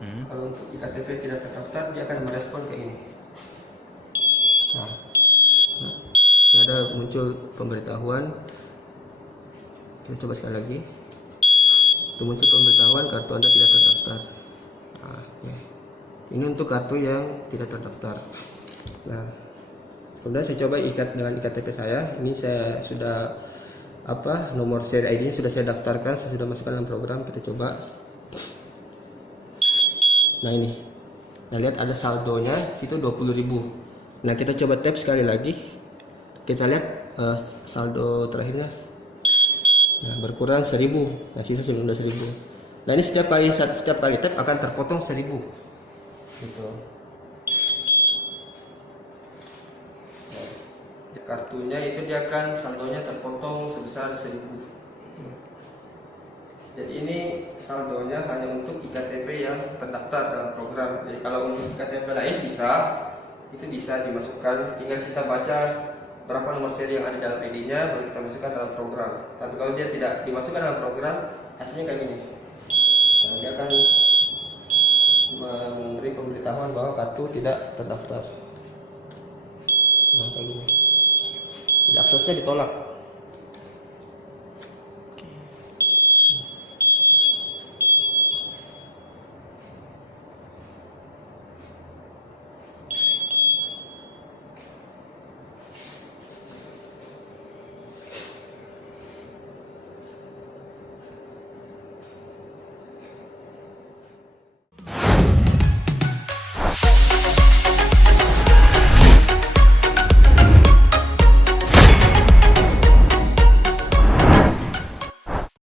Kalau untuk iktp tidak terdaftar, dia akan merespon ke ini. Nah, ini ada muncul pemberitahuan. Kita coba sekali lagi. Itu muncul pemberitahuan kartu Anda tidak terdaftar. Nah, ya. Ini untuk kartu yang tidak terdaftar. Nah, kemudian saya coba ikat dengan iktp saya. Ini saya sudah nomor seri ID sudah saya daftarkan, saya sudah masukkan dalam program. Kita coba. Nah, ini. Nah, lihat ada saldonya situ 20.000. Nah, kita coba tap sekali lagi. Kita lihat saldo terakhirnya. Nah, berkurang 1.000. Nah, sisa sudah 1.000. Nah, ini setiap kali tap akan terpotong 1.000. Gitu. Nah, kartunya itu dia akan saldonya terpotong sebesar 1.000. Jadi ini saldonya hanya untuk iktp yang terdaftar dalam program. Jadi kalau untuk iktp lain itu bisa dimasukkan, tinggal kita baca berapa nomor seri yang ada dalam ID-nya baru kita masukkan dalam program. Tapi kalau dia tidak dimasukkan dalam program, hasilnya kayak gini. Nah, dia akan memberi pemberitahuan bahwa kartu tidak terdaftar. Nah, kayak gini. Jadi aksesnya ditolak.